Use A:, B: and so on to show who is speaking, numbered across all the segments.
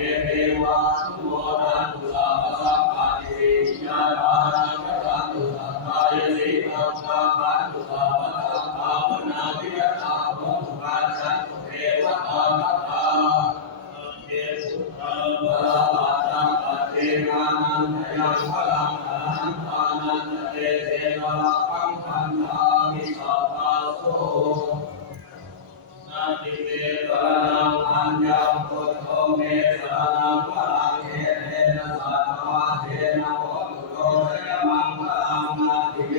A: Amen.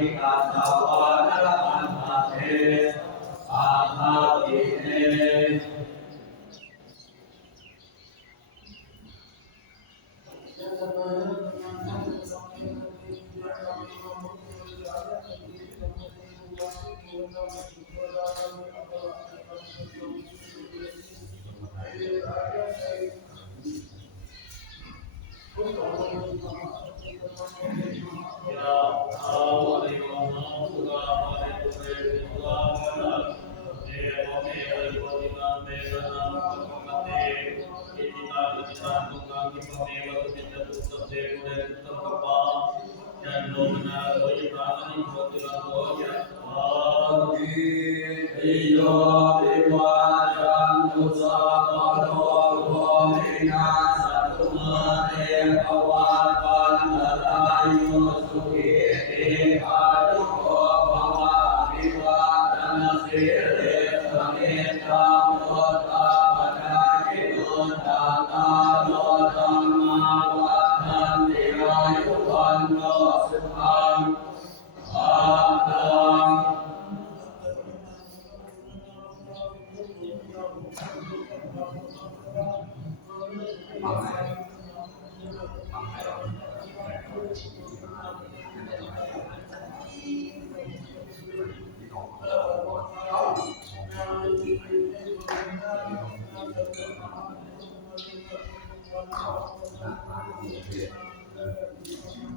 A: the uh, Amen. 考什么？音乐？呃，体育？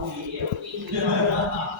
A: 对。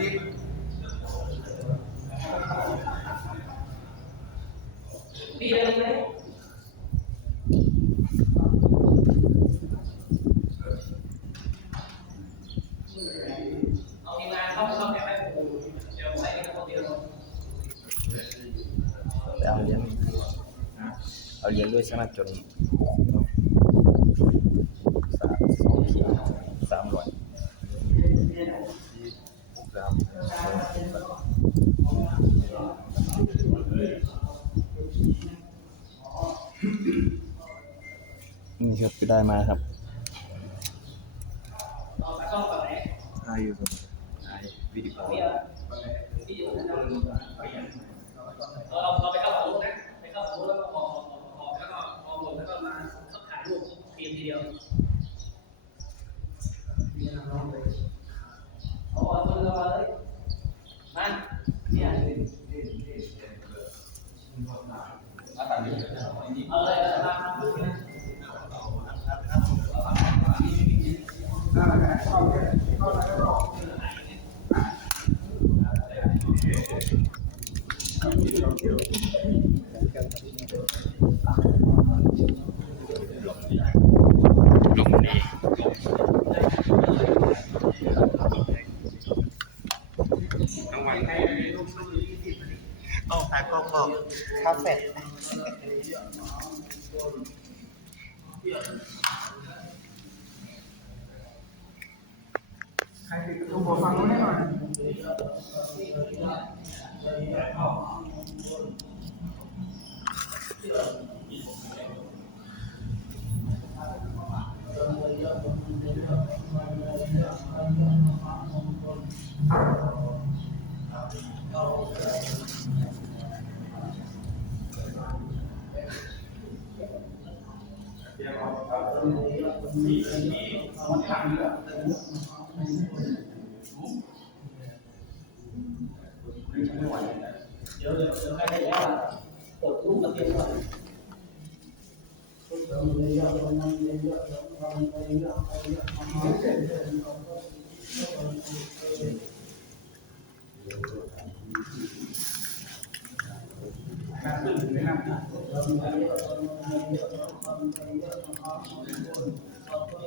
A: อ้อยู่ตรง
B: ได้วิดี
C: โอ
D: เรา
C: เราไป
B: เข้าฝั่งนู้นะไปเข้าฝั่งนู้นแล้วก็ออกออกแล้วก็ออกหมดแล้วก็มาถ่ายรูปเตรียมทีเดียวเอาเอาตัวเราเลย
C: ต้องตากล้องบอกคาเฟ่
E: ใครติดประตูบอกฟังรู้แน่นอน
B: เดี๋ยวเดี๋ยวเดี๋ยวใครได้แล้วกดรูปมาเตรียมก่อน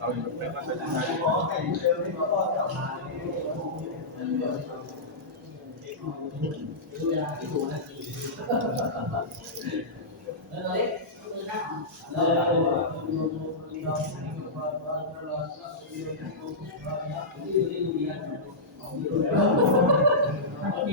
D: เอาอยู่แป๊บนึง
B: แล้วเราเล็กเราเราโอเค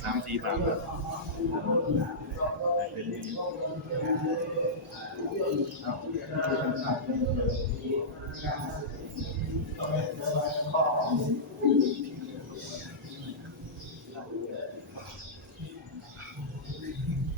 E: สามสี่บาทเป็น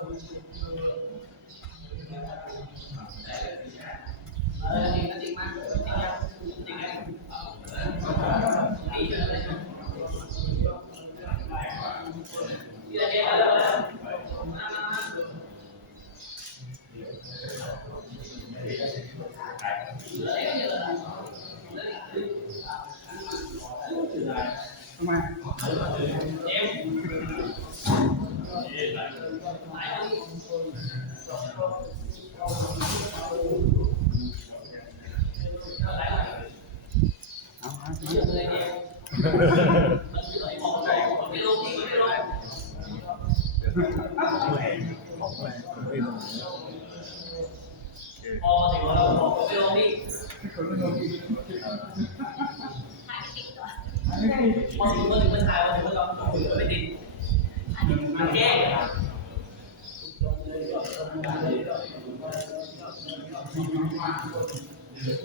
E: đấy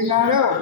B: Vinayak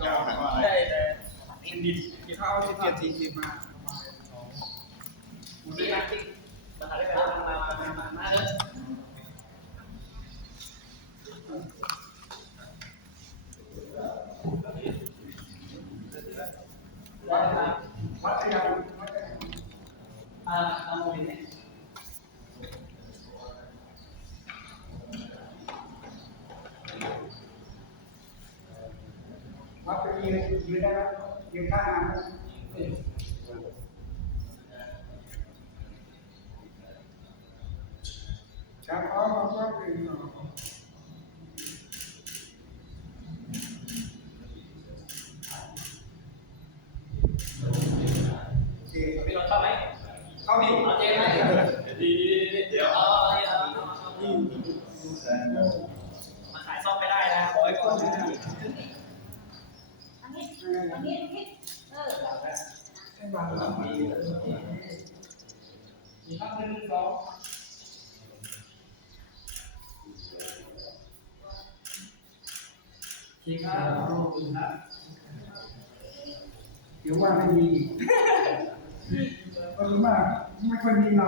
B: ก็ได้แต่กิน
D: ดิบ
B: กินข้าวที่เกียรติกิ
E: นมาคุณได้นัมที่มาหาได้ไปมามามามา
F: เออวัดวั
D: ดอะ
B: ไรอ่าเรา
E: เนี่
B: ย
E: ยืนได้ไหมยืนข้างหางจับเอา
B: ของ
F: ก็
B: ยืน
F: หน่อ
B: ยพี่
F: เรา
B: ชอ
F: บไห
B: ม
F: เข้า
B: ดิ
F: เอาเจ๊
B: ไหม
F: ดีดี
B: ดีเดี๋
F: ยวเอาเอา
B: เอาเอามาขายซ่อมไม่ได้นะขอไว้ก่อนนะ
G: ที่ก้เา
F: งห
B: น้า
F: เดี๋ยวว่าไม่มีอีกคนมากไม่ค่อยมีเรา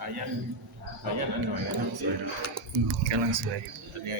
D: อายัน ขยันอันน่อยนะสวย
C: อืมกำลังสวย
D: อันนี้